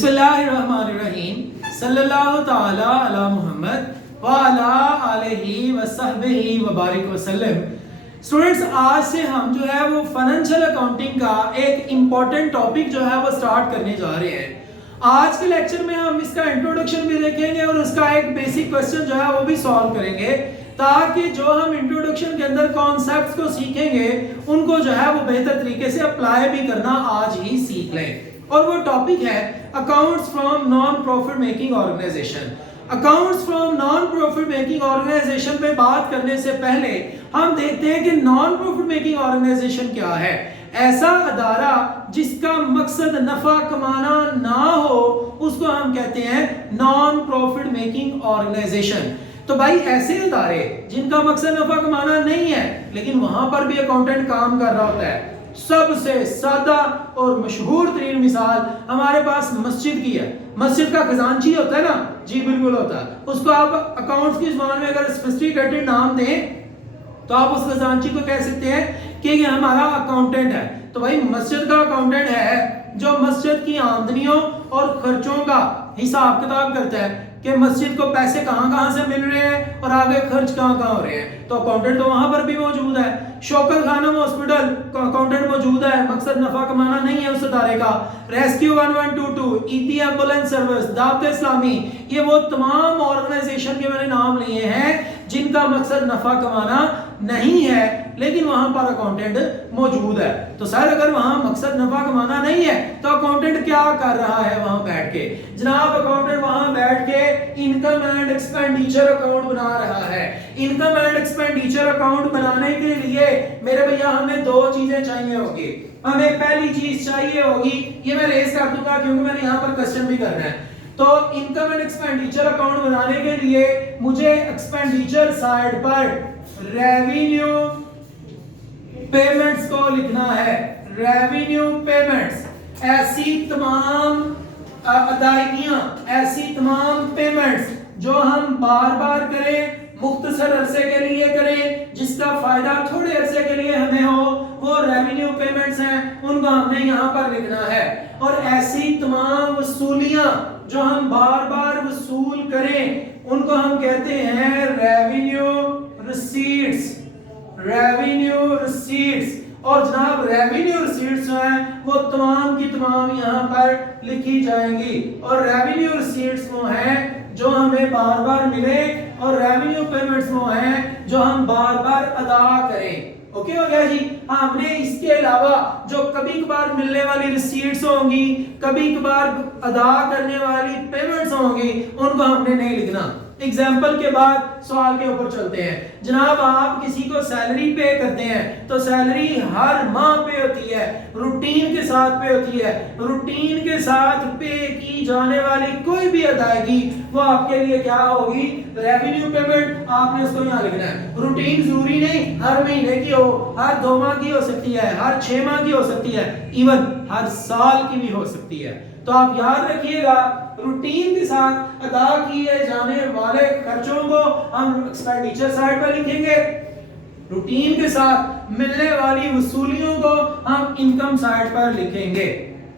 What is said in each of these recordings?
बिस्मिल्लाहिर्रहमानिर्रहीम सल्लल्लाहु ताला अला मुहम्मद व अला आलिहि व सहबिहि व बारिक वसल्लम। स्टूडेंट्स, आज से हम जो है वो फाइनेंशियल अकाउंटिंग का एक इम्पॉर्टेंट टॉपिक जो है वो स्टार्ट करने जा रहे हैं। आज के लेक्चर में हम इसका इंट्रोडक्शन भी देखेंगे और उसका एक बेसिक क्वेश्चन जो है वो भी सॉल्व करेंगे, ताकि जो हम इंट्रोडक्शन के अंदर कॉन्सेप्ट्स को सीखेंगे उनको जो है वो बेहतर तरीके से अप्लाई भी करना आज ही सीख लें। और वो टॉपिक है accounts from non profit making organization. Accounts from non profit making organization पे बात करने से पहले हम देखते हैं कि नॉन प्रॉफिट मेकिंग ऑर्गेनाइजेशन क्या है। ऐसा अदारा जिसका मकसद नफा कमाना ना हो उसको हम कहते हैं नॉन प्रॉफिट मेकिंग ऑर्गेनाइजेशन। तो भाई ऐसे अदारे जिनका मकसद नफा कमाना नहीं है लेकिन वहां पर भी अकाउंटेंट काम कर रहा होता है। सबसे सादा और मशहूर तरीन मिसाल हमारे पास मस्जिद की है। मस्जिद का खजांची होता है ना, जी बिल्कुल होता है। उसको आप अकाउंट्स की जुबान में अगर स्पेसिफिकेटेड नाम दें तो आप उस खजांची को कह सकते हैं कि ये हमारा अकाउंटेंट है। तो भाई मस्जिद का अकाउंटेंट है जो मस्जिद की आमदनियों और खर्चों का हिसाब किताब करता है कि मस्जिद को पैसे कहां से मिल रहे हैं और आगे खर्च कहां हो रहे हैं। तो अकाउंटेंट तो वहां पर भी मौजूद है। शौकत खानम हॉस्पिटल का अकाउंटेंट मौजूद है, मकसद नफा कमाना नहीं है उस अदारे का। Rescue 1122, ET ambulance service, Dawat Islami, ये वो तमाम ऑर्गेनाइजेशन के मैंने नाम लिए हैं जिनका मकसद नफा कमाना नहीं है लेकिन वहां पर अकाउंटेंट मौजूद है। तो सर अगर वहां मकसद नफा कमाना नहीं है तो अकाउंटेंट क्या कर रहा है वहां बैठ के? जनाब अकाउंटेंट वहां बैठ के इनकम एंड एक्सपेंडिचर अकाउंट बना रहा है। इनकम एंड एक्सपेंडिचर अकाउंट बनाने के लिए मेरे भैया हमें दो चीजें चाहिए होगी। हमें पहली चीज चाहिए होगी, ये मैं रेस कर दूंगा क्योंकि मैंने यहाँ पर क्वेश्चन भी करना है। तो इनकम एंड एक्सपेंडिचर अकाउंट बनाने के लिए मुझे एक्सपेंडिचर साइड पर रेवेन्यू पेमेंट्स को लिखना है। रेवेन्यू पेमेंट्स, ऐसी तमाम अदायगियां, ऐसी तमाम पेमेंट्स जो हम बार बार करें, मुख्तसर अरसे के लिए करें, जिसका फायदा थोड़े अरसे के लिए हमें हो, वो रेवेन्यू पेमेंट्स हैं, उनको हमने यहाँ पर लिखना है। और ऐसी तमाम वसूलियां जो हम बार बार वसूल करें उनको हम कहते हैं रेवेन्यू रिसीट्स। Revenue receipts. और जनाब रेवेन्यू रिसीट्स जो हैं वो तमाम की तमाम यहाँ पर लिखी जाएंगी। और रेवेन्यू रिसीट्स वो हैं जो हमें बार बार मिले और रेवेन्यू पेमेंट्स वो हैं जो हम बार बार अदा करें। ओके हो गया जी। हमने इसके अलावा जो कभी कभार मिलने वाली रिसीट्स होंगी, कभी कभार अदा करने वाली पेमेंट्स होंगी, उनको हमने नहीं लिखना। एग्जाम्पल के बाद सवाल के ऊपर चलते हैं। जनाब आप किसी को सैलरी पे करते हैं तो सैलरी हर माह पे होती है, रूटीन के साथ पे होती है। रूटीन के साथ पे की जाने वाली कोई भी अदायगी वो आपके लिए क्या होगी? Revenue payment. आपने उसको यहाँ लिखना है। रूटीन जरूरी नहीं हर महीने की हो, हर 2 माह की हो सकती है, हर 6 माह की हो सकती है, इवन हर साल की भी हो सकती है। तो आप याद रखिएगा रूटीन के साथ अदा किए जाने वाले खर्चों को हम एक्सपेंडिचर साइड पर लिखेंगे, रूटीन के साथ मिलने वाली वसूलियों को हम इनकम साइड पर लिखेंगे।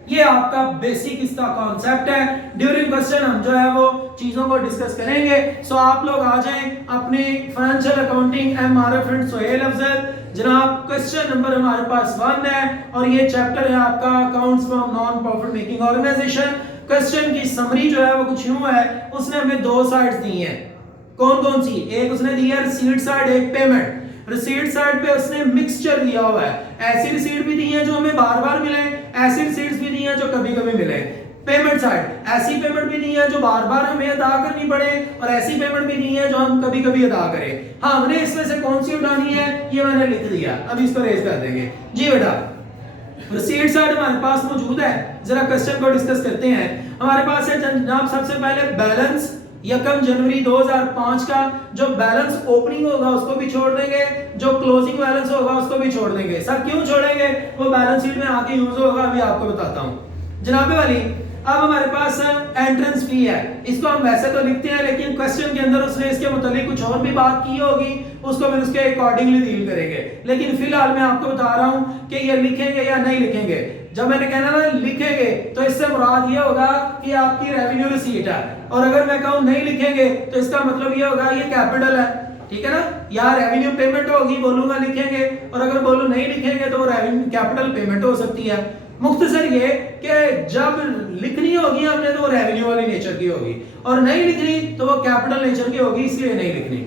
ये आपका बेसिक इसका कॉन्सेप्ट है। ड्यूरिंग क्वेश्चन हम जो है वो चीजों को डिस्कस करेंगे। सो आप लोग आ जाएं अपने financial accounting MRF friend Sohail Afzal. जनाब क्वेश्चन नंबर हमारे पास 1 है और ये चैप्टर है आपका accounts from non profit making organization. Question की समरी जो है वो कुछ यूं है, उसने हमें 2 साइड्स दी हैं। कौन कौन सी? एक उसने दी है रिसीट साइड, एक पेमेंट। रिसीट साइड पे उसने मिक्सचर दिया हुआ है। ऐसी रिसीट भी दी है जो हमें बार बार मिले, ऐसी रिसीट्स भी दी है जो कभी कभी मिले। पेमेंट साइड, ऐसी पेमेंट भी दी है जो बार बार हमें अदा करनी पड़े और ऐसी पेमेंट भी दी है जो हम कभी कभी अदा करें। हाँ, हमने इसमें से कौन सी उठानी है ये मैंने लिख दिया, अब इसको रेज कर देंगे जी बेटा। रिसीट साइड हमारे पास मौजूद है, जरा क्वेश्चन को डिस्कस करते हैं। हमारे पास है जनाब सबसे पहले बैलेंस 1 जनवरी 2005 का। जो बैलेंस ओपनिंग होगा उसको भी छोड़ देंगे, जो क्लोजिंग बैलेंस होगा उसको भी छोड़ देंगे। सर क्यों छोड़ेंगे? वो बैलेंस शीट में आके यूज होगा, अभी आपको बताता हूं जनाबे वाली। अब हमारे पास एंट्रेंस फी है, इसको हम वैसे तो लिखते हैं लेकिन क्वेश्चन के अंदर उसने इसके मुताबिक कुछ और भी बात की होगी, उसको फिर उसके अकॉर्डिंगली डील करेंगे। लेकिन फिलहाल मैं आपको बता रहा हूं कि ये लिखेंगे या नहीं लिखेंगे। जब मैंने कहना ना लिखेंगे तो इससे मुराद ये होगा कि आपकी रेवेन्यू रिसीट है, और अगर मैं कहूँ नहीं लिखेंगे तो इसका मतलब ये होगा ये कैपिटल है, ठीक है ना। या रेवेन्यू पेमेंट होगी, बोलूंगा लिखेंगे, और अगर बोलूं नहीं लिखेंगे तो वो रेवेन्यू कैपिटल पेमेंट हो सकती है। मुख्तसर ये कि जब लिखनी होगी हमने तो वो रेवेन्यू वाली नेचर की होगी, और नहीं लिखनी तो वो कैपिटल नेचर की होगी, इसलिए नहीं लिखनी।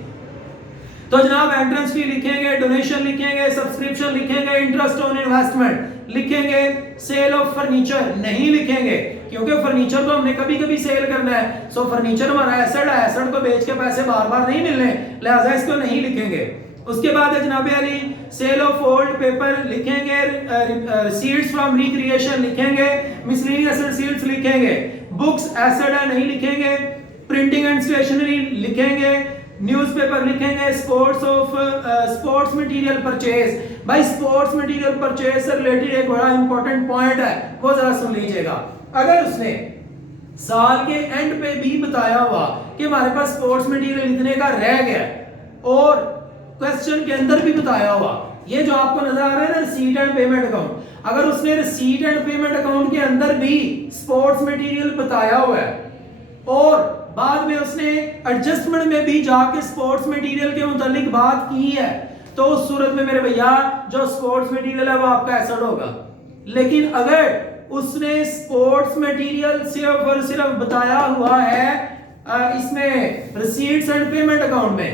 तो जनाब एंट्रेंस फी लिखेंगे, डोनेशन लिखेंगे, सब्सक्रिप्शन लिखेंगे, इंटरेस्ट ऑन इन्वेस्टमेंट लिखेंगे, सेल ऑफ फर्नीचर नहीं लिखेंगे क्योंकि फर्नीचर तो हमने कभी कभी सेल करना है, सो फर्नीचर हमारा एसेट है, एसेट को बेच के पैसे बार बार नहीं मिलने, लिहाजा इसको नहीं लिखेंगे। उसके बाद है जनाब अली सेल ऑफ ओल्ड पेपर लिखेंगे, रिसीट्स फ्रॉम रिक्रिएशन लिखेंगे, मिसलेनियस रिसीट्स लिखेंगे, बुक्स एसेट है नहीं लिखेंगे, प्रिंटिंग एंड स्टेशनरी लिखेंगे, न्यूज़पेपर लिखेंगे, स्पोर्ट्स मटेरियल परचेज। भाई स्पोर्ट्स मटेरियल परचेज से रिलेटेड एक बड़ा इंपॉर्टेंट पॉइंट है, वो जरा सुन लीजिएगा। अगर उसने साल के एंड पे भी बताया हुआ कि हमारे पास स्पोर्ट्स मटेरियल इतने का रह गया, और क्वेश्चन के अंदर भी बताया हुआ, ये जो आपको नजर आ रहा है ना रिसीट एंड पेमेंट अकाउंट, अगर उसने रिसीट एंड पेमेंट अकाउंट के अंदर भी स्पोर्ट्स मटेरियल बताया हुआ है और बाद में उसने एडजस्टमेंट में भी जाके स्पोर्ट्स मटेरियल के मुतालिक बात की है, तो उस सूरत में मेरे भैया जो स्पोर्ट्स मटेरियल है वो आपका एसेट होगा। लेकिन अगर उसने स्पोर्ट्स मटेरियल सिर्फ और सिर्फ बताया हुआ है इसमें रिसीट्स एंड पेमेंट अकाउंट में,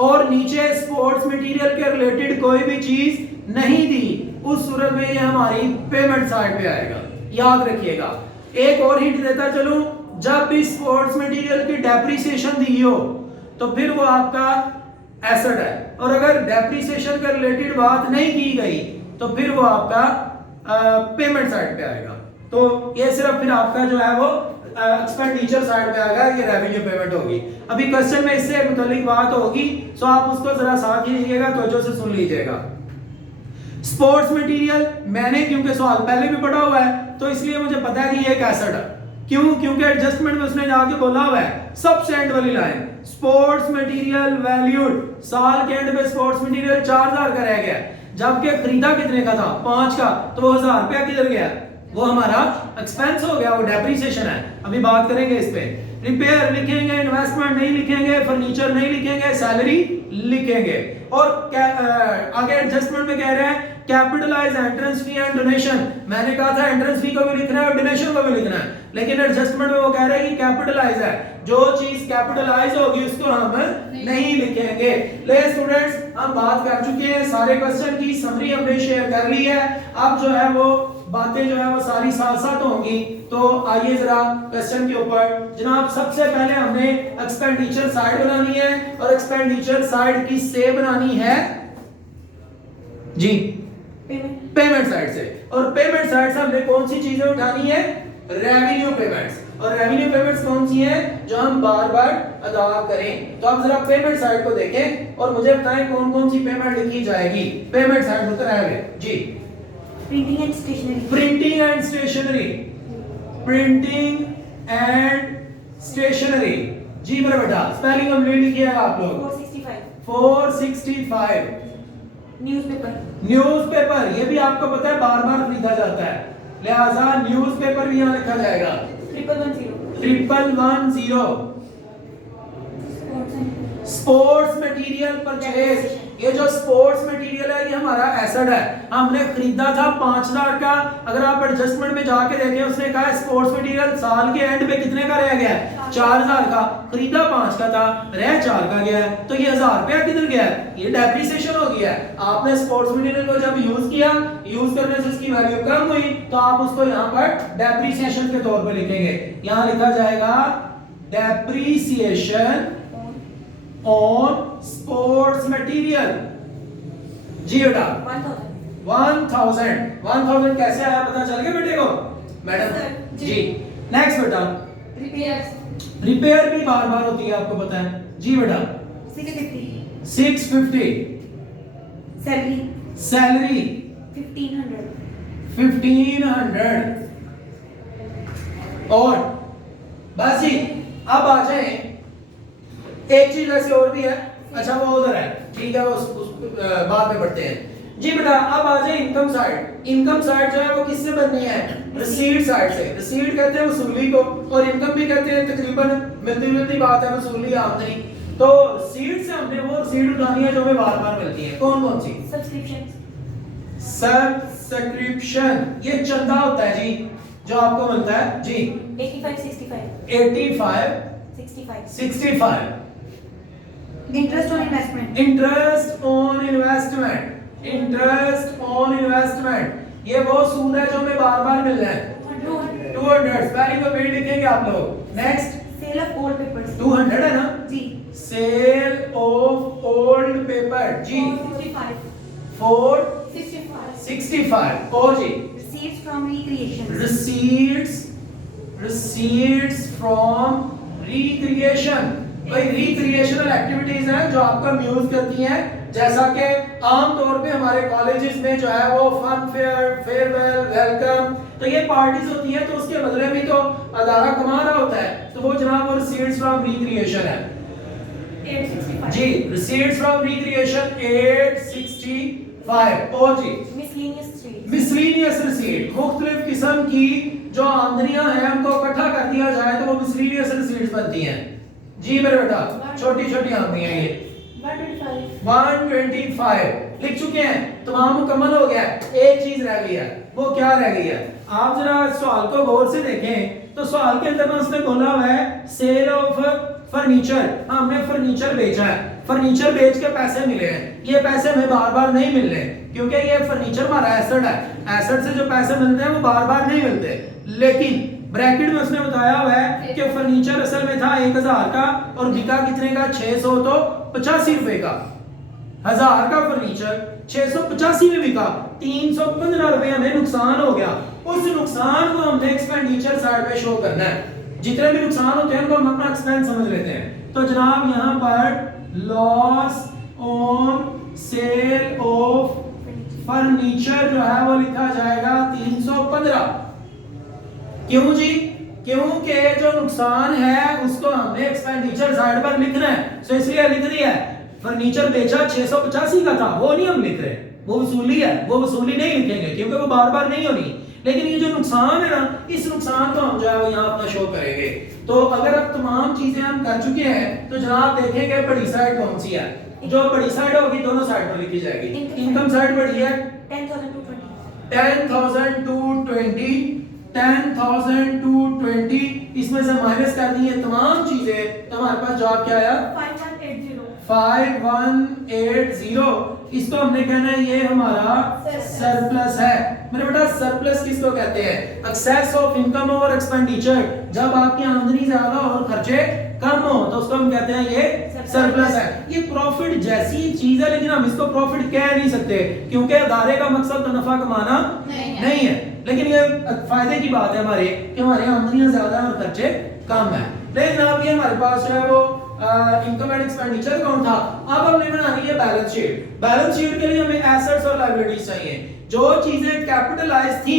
और नीचे स्पोर्ट्स मटेरियल के रिलेटेड कोई भी चीज नहीं दी, उस सूरत में ये हमारी पेमेंट साइड पे आएगा, याद रखिएगा। एक और हिंट देता चलूं, जब भी स्पोर्ट्स मटेरियल की डेप्रिसिएशन दी हो तो फिर वो आपका एसेट है, और अगर डेप्रिसिएशन के रिलेटेड बात नहीं की गई तो फिर वो आपका पेमेंट साइड पे आएगा। तो ये सिर्फ फिर आपका जो है वो एक्सपेंडिचर साइड पे आएगा, ये रेवेन्यू पेमेंट होगी। अभी क्वेश्चन में इससे मुतालिक बात होगी, सो आप उसको जरा साथ ही लिखिएगा, तवज्जो से सुन लीजिएगा। स्पोर्ट्स मटेरियल मैंने क्योंकि सवाल पहले भी पढ़ा हुआ है तो इसलिए मुझे पता है कि ये एक एसेट है। क्यों? क्योंकि एडजस्टमेंट में उसने जाके बोला हुआ है सबसे एंड वाली लाइन, स्पोर्ट्स मटेरियल वैल्यूड, साल के एंड में स्पोर्ट्स मटेरियल 4000 का रह गया, जबकि खरीदा कितने का था 5 का, तो वो 1000 रुपया किधर गया? वो हमारा एक्सपेंस हो गया, वो डेप्रिसिएशन है। अभी बात करेंगे इस पे। रिपेयर लिखेंगे, इन्वेस्टमेंट नहीं लिखेंगे, फर्नीचर नहीं लिखेंगे, सैलरी लिखेंगे। और आगे एडजस्टमेंट में कह रहे हैं capitalise entrance fee and donation. मैंने कहा था एंट्रेंस फी को भी लिखना है और डोनेशन को भी लिखना है, लेकिन एडजस्टमेंट में वो कह रहे हैं कि कैपिटलाइज है, जो चीज कैपिटलाइज होगी उसको हम नहीं लिखेंगे। ले स्टूडेंट्स, हम बात कर चुके हैं, सारे क्वेश्चन की समरी हमने शेयर कर ली है। अब जो है वो बातें जो है वो सारी साथ साथ होंगी। तो आइए जरा क्वेश्चन के ऊपर। जनाब सबसे पहले हमने एक्सपेंडिचर साइड बनानी है, और एक्सपेंडिचर साइड की से बनानी है जी पेमेंट साइड से। और पेमेंट साइड से हमने कौन सी चीजें उठानी है? Revenue payments. और रेवेन्यू पेमेंट्स कौन सी हैं जो हम बार बार अदा करें? तो आप जरा पेमेंट साइड को देखें और मुझे बताएं कौन कौन सी पेमेंट लिखी जाएगी पेमेंट साइड में। तो जी printing and stationery, printing and stationery, printing and stationery. जी मेरा बेटा स्पेलिंग कंप्लीट लिखिएगा आप लोग। 465। न्यूज़पेपर, न्यूज़पेपर ये भी आपको पता है बार बार खरीदा जाता है, लिहाजा न्यूज़पेपर भी यहाँ लिखा जाएगा। 110। Sports material purchase. ये जो स्पोर्ट्स मटेरियल है ये हमारा एसेट है, हमने खरीदा था 5000 का। अगर आप एडजस्टमेंट में जाके देखें, उसने कहा स्पोर्ट्स मटेरियल साल के एंड पे कितने का रह गया? 4000 का। खरीदा 5 का था, रह 4 का गया है, तो ये 1000 रुपया किधर गया? ये डेप्रिसिएशन हो गया। आपने स्पोर्ट्स मटेरियल को जब यूज किया, यूज करने से उसकी वैल्यू कम हुई, तो आप उसको यहाँ पर डेप्रिसिएशन के तौर पर लिखेंगे। यहाँ लिखा जाएगा डेप्रिसिएशन ऑन स्पोर्ट्स मटेरियल। जी बेटा 1000 कैसे आया पता चल गया बेटे को? मैडम जी। नेक्स्ट बेटा रिपेयर भी बार बार होती है, आपको पता है। जी बेटा 650। सैलरी 1500। और बस जी अब आ जाए, एक चीज ऐसे और भी है, अच्छा वो उधर है, ठीक है वो बाद में पढ़ते हैं। जी बेटा अब आ जाए इनकम साइड। इनकम साइड जो है वो किससे बननी है? रिसीट साइड से। रिसीट कहते हैं वसूली को और इनकम भी कहते हैं, तकरीबन मिलती जुलती बात है, वसूली आमदनी। तो रिसीट से हमने वो रिसीट उठानी है जो हमें बार-बार मिलती है। कौन कौन सी? सब्सक्रिप्शन। सब्सक्रिप्शन, ये चंदा होता है जी जो आपको मिलता है जी 85 65 85 65। 65। Interest on investment. Interest on investment. Interest on investment, ये वो सूद है जो हमें बार-बार मिल रहा है। 200 पहली को भी लिखेंगे आप लोग। Next sale of old papers. 200 है ना जी। सेल ऑफ ओल्ड पेपर जी 65 4 65। 65 और जी Receipts from recreation। receipts from recreation। भाई रिक्रिएशनल एक्टिविटीज हैं जो आपको अम्यूज करती हैं, जैसा कि आम तौर पे हमारे कॉलेजेस में जो है वो फन फेयर, फेयरवेल, वेलकम, तो ये पार्टीज होती हैं, तो उसके बदले में तो अदारा कमा रहा होता है, तो वो जनाब वो रिसीट्स फ्रॉम रिक्रिएशन है 865 जी। रिसीट्स फ्रॉम रिक्रिएशन 865 और जी मिसलेनियस रसीट्स। मिसलीनियस रिसीट, मुख्तलिफ किस्म की जो आमदनियां हैं उनको इकट्ठा कर दिया जाए तो वो मिसलीनियस रिसीट्स बनती हैं जी मेरे बेटा। छोटी छोटी आमदनियां ये 125 125 लिख चुके हैं, तमाम मुकम्मल हो गया। एक चीज रह गई है, वो क्या रह गई है? आप जरा सवाल को गौर से देखें तो सवाल के अंदर में उसने बोला हुआ है सेल ऑफ फर्नीचर। हमने फर्नीचर बेचा है, फर्नीचर बेच के पैसे मिले हैं, ये पैसे हमें बार बार नहीं मिल रहे क्योंकि ये फर्नीचर हमारा एसेट है। एसेट से जो पैसे मिलते हैं वो बार बार नहीं मिलते, लेकिन ब्रैकेट में उसने बताया हुआ है कि फर्नीचर असल में था 1000 का और बिका कितने का? 600 तो 85 रुपए का। 1000 का फर्नीचर 685 में बिका, 315 रुपए हमें नुकसान हो गया। उस नुकसान को हमने एक्सपेंडिचर साइड पे शो करना है। जितने भी नुकसान होते हैं उनको हम अपना एक्सपेंस समझ लेते हैं। तो जनाब यहाँ पर loss on sale of furniture जो है वो लिखा जाएगा 315। क्यों जी? क्योंकि जो नुकसान है उसको हमने एक्सपेंडिचर साइड पर लिखना है, तो इसलिए लिख दिया है। फर्नीचर बेचा 685 का था, वो नहीं हम लिख रहे, वो वसूली है, वो वसूली नहीं लिखेंगे क्योंकि वो बार बार नहीं होनी। लेकिन ये जो नुकसान है ना, इस नुकसान को हम जो है वो यहाँ अपना शो करेंगे। तो अगर अब तमाम चीजें हम कर चुके हैं तो जनाब देखेंगे बड़ी साइड कौन सी है। जो बड़ी साइड होगी दोनों साइड पर लिखी जाएगी। इनकम साइड बड़ी है 10,000 to 20 10,000 to 20, इसमें से माइनस कर दी है तमाम चीजें, तो हमारे पास जवाब क्या आया? 5180। इसको हमने कहना है ये हमारा सरप्लस है। मेरे बेटा सरप्लस किसको कहते हैं? Excess of income over expenditure. जब आपकी आमदनी ज्यादा और खर्चे कम हो तो उसको हम कहते हैं ये सरप्लस है। ये प्रॉफिट जैसी चीज है, लेकिन हम इसको प्रॉफिट कह नहीं सकते क्योंकि अदारे का मकसद तो नफा कमाना नहीं है। लेकिन ये फायदे की बात है हमारे कि हमारी आमदनियां ज्यादा और खर्चे कम है। लेकिन अब ये हमारे पास जो है वो इनकम एंड एक्सपेंडिचर अकाउंट था। अब हमने बनानी है बैलेंस शीट। बैलेंस शीट के लिए हमें एसेट्स और लायबिलिटीज चाहिए। जो चीजें कैपिटलाइज थी,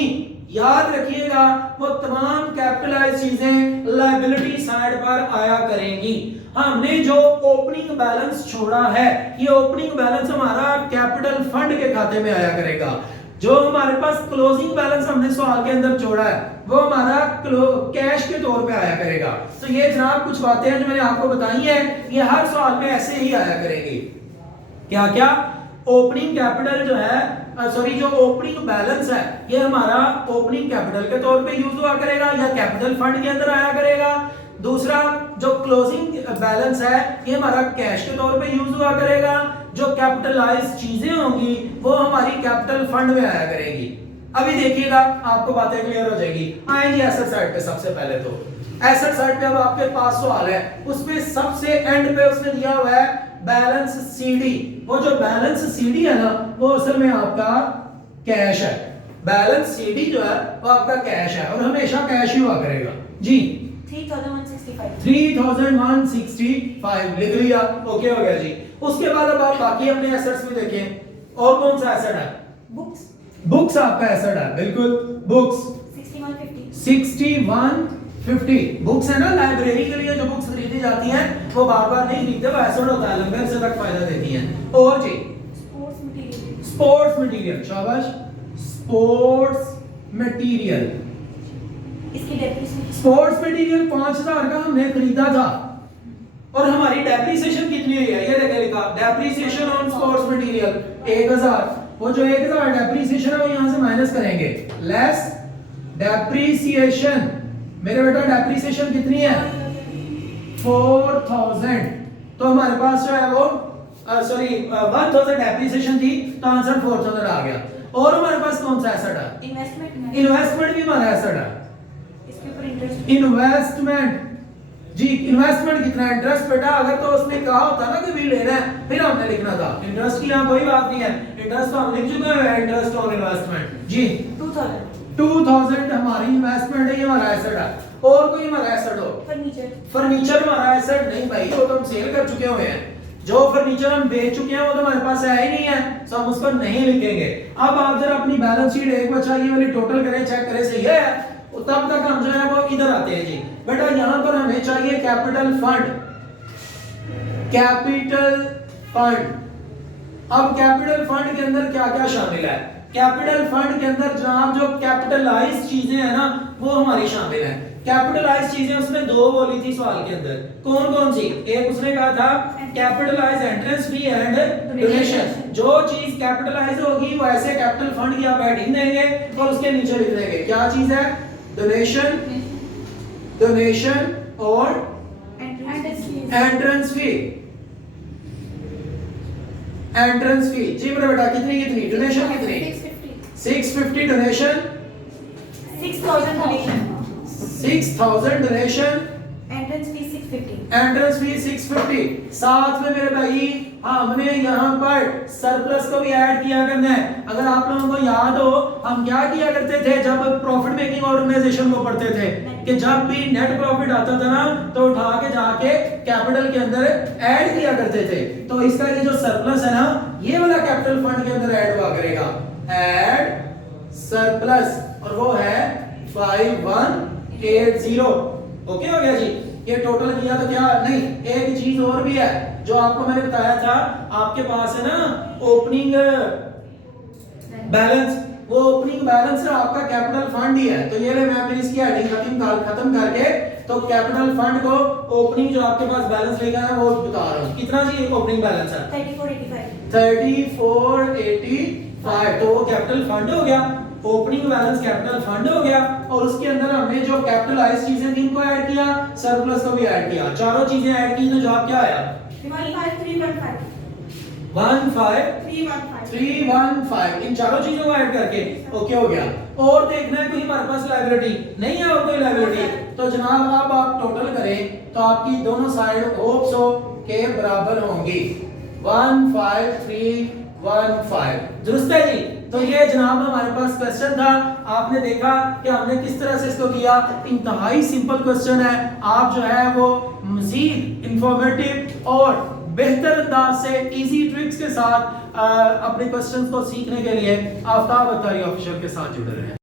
याद रखिएगा, वो तमाम कैपिटलाइज चीजें लायबिलिटी साइड पर आया करेंगी। हमने जो ओपनिंग बैलेंस छोड़ा है, ये ओपनिंग बैलेंस हमारा कैपिटल फंड के खाते में आया करेगा। जो हमारे पास क्लोजिंग बैलेंस हमने सवाल के अंदर जोड़ा है वो हमारा कैश के तौर पे आया करेगा। तो ये जनाब कुछ बातें हैं जो मैंने आपको बताई है, ये हर सवाल में ऐसे ही आया करेंगी। क्या क्या? ओपनिंग कैपिटल जो है, सॉरी जो ओपनिंग बैलेंस है ये हमारा ओपनिंग कैपिटल के तौर पे यूज हुआ करेगा या कैपिटल फंड के अंदर आया करेगा। दूसरा जो क्लोजिंग बैलेंस है ये हमारा कैश के तौर पे यूज हुआ करेगा। जो कैपिटलाइज चीजें होंगी वो हमारी कैपिटल फंड में आया करेगी। अभी देखिएगा आपको बातें क्लियर हो जाएगी। आएंगे एसेट साइड पे। सबसे पहले तो एसेट साइड पे अब आपके पास सवाल है, उसमें सबसे एंड पे उसने दिया हुआ है बैलेंस सीडी। वो जो बैलेंस सीडी है ना वो असल में आपका कैश है। बैलेंस सीडी जो है वो आपका कैश है और हमेशा कैश ही हुआ करेगा जी। 3165 लिख लिया, ओके हो गया जी। उसके बाद अब आप बाकी अपने एसेट्स में देखें और कौन सा एसेट है? बुक्स आपका एसेट है, बिल्कुल बुक्स 6150 बुक्स है ना। लाइब्रेरी के लिए जो बुक्स खरीदी जाती हैं वो बार बार नहीं खरीदते, वो एसेट होता है, लंबे अरसे तक फायदा देती हैं। और जी स्पोर्ट्स मटेरियल, शाबाश, स्पोर्ट्स मटेरियल। इसकी डेप्रिसिएशन स्पोर्ट्स मटेरियल 5000 का हमने खरीदा था और हमारी डेप्रिसिएशन कितनी हुई है, ये देखे लिखा, डेप्रिसिएशन ऑन स्पोर्ट्स मटेरियल 1000। वो जो 1000 डेप्रिसिएशन है वो यहां से माइनस करेंगे, लेस डेप्रिसिएशन। मेरे बेटा डेप्रिसिएशन कितनी है, 4000। तो हमारे पास जो है वो सॉरी 1000 डेप्रिसिएशन थी तो आंसर 4000 आ गया। और हमारे पास कौन सा एसेट है, इन्वेस्टमेंट इन्वेस्टमेंट भी हमारा एसेट है। इसके ऊपर इंटरेस्ट इन्वेस्टमेंट जी, इन्वेस्टमेंट कितना है, इंटरेस्ट बेटा अगर तो उसने कहा होता ना कि भी लेना है फिर हमने लिखना था, इंटरेस्ट की यहाँ कोई बात नहीं है, इंटरेस्ट तो हम लिख चुके हैं, इंटरेस्ट ऑन इन्वेस्टमेंट जी। 2000 हमारी इन्वेस्टमेंट है, ये हमारा एसेट है। और कोई हमारा एसेट हो, फर्नीचर फर्नीचर हमारा एसेट नहीं भाई, वो तो हम सेल कर चुके हुए हैं, जो फर्नीचर हम बेच चुके हैं वो तो हमारे पास है ही नहीं है, तो हम उसको नहीं लिखेंगे। अब आप जरा अपनी बैलेंस शीट एक बचा ये वाली टोटल करें, चेक करें सही है, तब तक हम जो है वो इधर आते हैं जी। बेटा यहां पर हमें चाहिए कैपिटल फंड, कैपिटल फंड। अब कैपिटल फंड के अंदर क्या क्या शामिल है, कैपिटल फंड के अंदर जनाब जो कैपिटलाइज चीजें हैं ना वो हमारी शामिल है। कैपिटलाइज चीजें उसने दो बोली थी सवाल के अंदर, कौन कौन सी, एक उसने कहा था capitalise entrance fee and donation. जो चीज कैपिटलाइज होगी वो ऐसे कैपिटल फंड की आप हेडिंग देंगे और उसके नीचे लिख देंगे क्या चीज है, डोनेशन, डोनेशन और एंट्रेंस फी। एंट्रेंस फी जी मेरा बेटा कितनी कितनी, डोनेशन कितनी, 650 donation, 6000 donation, 6000 donation, entrance fee 650, entrance fee 650। साथ में मेरे भाई हमने यहाँ पर सरप्लस को भी ऐड किया करना है। अगर आप लोगों को याद हो हम क्या किया करते थे जब प्रॉफिट मेकिंग ऑर्गेनाइजेशन को पढ़ते थे कि जब भी नेट प्रॉफिट आता था ना तो उठा के जाके कैपिटल के अंदर ऐड किया करते थे। तो इसका ये जो सरप्लस है ना ये वाला कैपिटल फंड के अंदर ऐड हुआ करेगा, ऐड सरप्लस, और वो है 5180। ओके हो गया जी। ये टोटल किया तो क्या नहीं, एक चीज और भी है जो आपको मैंने बताया था, आपके पास है ना ओपनिंग बैलेंस, वो ओपनिंग बैलेंस है आपका कैपिटल फंड ही है। तो ये ले मैं फिर इसकी हेडिंग खत्म करके तो कैपिटल फंड को ओपनिंग जो आपके पास बैलेंस लिखा है वो बता रहा हूं, कितना जी ओपनिंग बैलेंस है 3485। तो वो कैपिटल फंड हो गया, ओपनिंग बैलेंस कैपिटल फंड हो गया, और उसके अंदर हमने जो कैपिटलाइज चीजें थी इनको ऐड किया, सरप्लस को भी ऐड किया, चारों चीजें ऐड की तो जवाब क्या आया 15315। इन चारों चीजों को ऐड करके ओके हो गया। और देखना है कोई हमारे पास लायबिलिटी नहीं है, और कोई लायबिलिटी तो जनाब अब आप टोटल करें तो आपकी दोनों साइड होप्स हो के बराबर होंगी 15315। दुरुस्त है जी। तो ये जनाब हमारे पास क्वेश्चन था, आपने देखा कि हमने किस तरह से इसको किया, इंतहाई सिंपल क्वेश्चन है। आप जो है वो मजीद इंफॉर्मेटिव और बेहतर अंदाज से इजी ट्रिक्स के साथ अपने क्वेश्चंस को सीखने के लिए आफ्ताब अत्तारी ऑफिशियल के साथ जुड़े रहें।